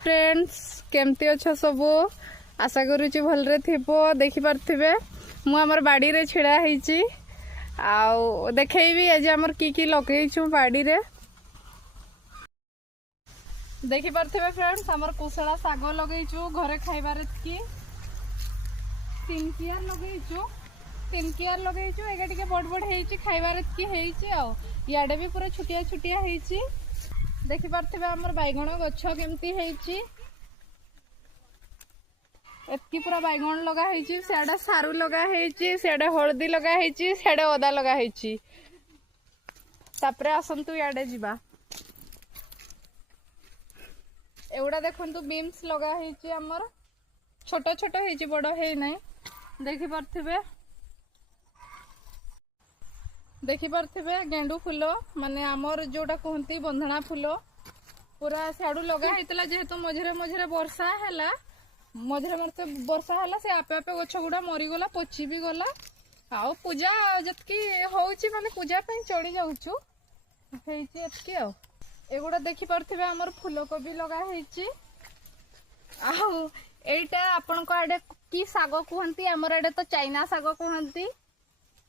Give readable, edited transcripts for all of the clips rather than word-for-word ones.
friends केमती अच्छा सब आशा करुच्ची भलरे थिबो देखि पारथिबे मु हमर बाड़ी रे छिड़ा हेची आउ देखैबी आज हमर की लगेइछु बाड़ी रे देखि पारथिबे फ्रेंड्स हमर कुसला साग लगेइछु घरे खाइबारे की तीन कियार लगेइछु एगा टिके बड़ बड़ हेची खाइबारे की हेची आउ याडे भी पूरा छुटिया छुटिया हेची देखि पारथिबे हमर बैगण गछ केमती हेची एतकी पूरा बैगण लगा हेची सेडा सारू लगा हेची सेडा हळदी लगा हेची सेडा अदा लगा हेची तापरे आसंतु याडे जिबा एवडा देखंतु बीम्स लगा हेची हमर छोट छोट हेची बड़ हे नै देखि पारथिबे गेंडू फूल माने आमर जोटा कहंती बंधना फूल पूरा साडू लगा हेतला जेहेतु मझरे मझरे वर्षा हैला से आपे आपे गछ गुडा मरी गला पची भी गला आउ पूजा जतकी होउची माने पूजा पे चढ़ी जाउछु हेची एतकी आ एगुडा देखि पारथिबे हमर फूलकोबी लगा हेची आउ एटा आपन को आडे की साग कहंती हमर आडे तो चाइना साग कहंती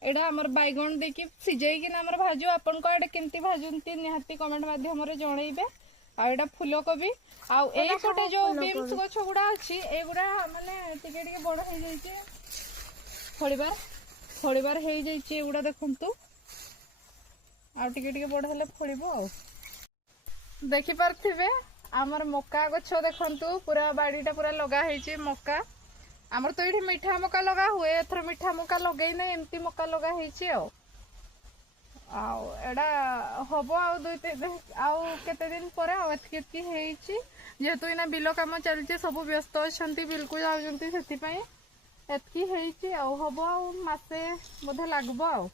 एडा हमर बैगण देखि सिजेई कि हमर भाजू आपन को आडे केमती भाजुंती निहाती कमेंट माध्यम रे जणैबे आ एडा फूलकोबी आउ एई पटे जो बीम्स गछ गुडा अछि एगुडा माने टिके टिके बड़ हे जाइछे फळिबार हे जाइछे एगुडा देखंतु आ टिके टिके बड़ हेले फळिबो आ देखि पारथिबे हमर मक्का गछ देखंतु पूरा बाड़ीटा पूरा लगा हेछि मक्का हमर तो एठी मीठा मक्का लगा हुए एथर मीठा मक्का लगेई नै एम्ति मक्का लगा हेछि आउ एडा हबो आउ दुई तीन आउ केते दिन परे आउ एतकी हेछि जेहेतु इना बिलो काम चलछि सब व्यस्त अछंती बिलकु जाउजंती सेति पई एतकी हेछि आउ हबो आउ मासे बोधे लागबो आउ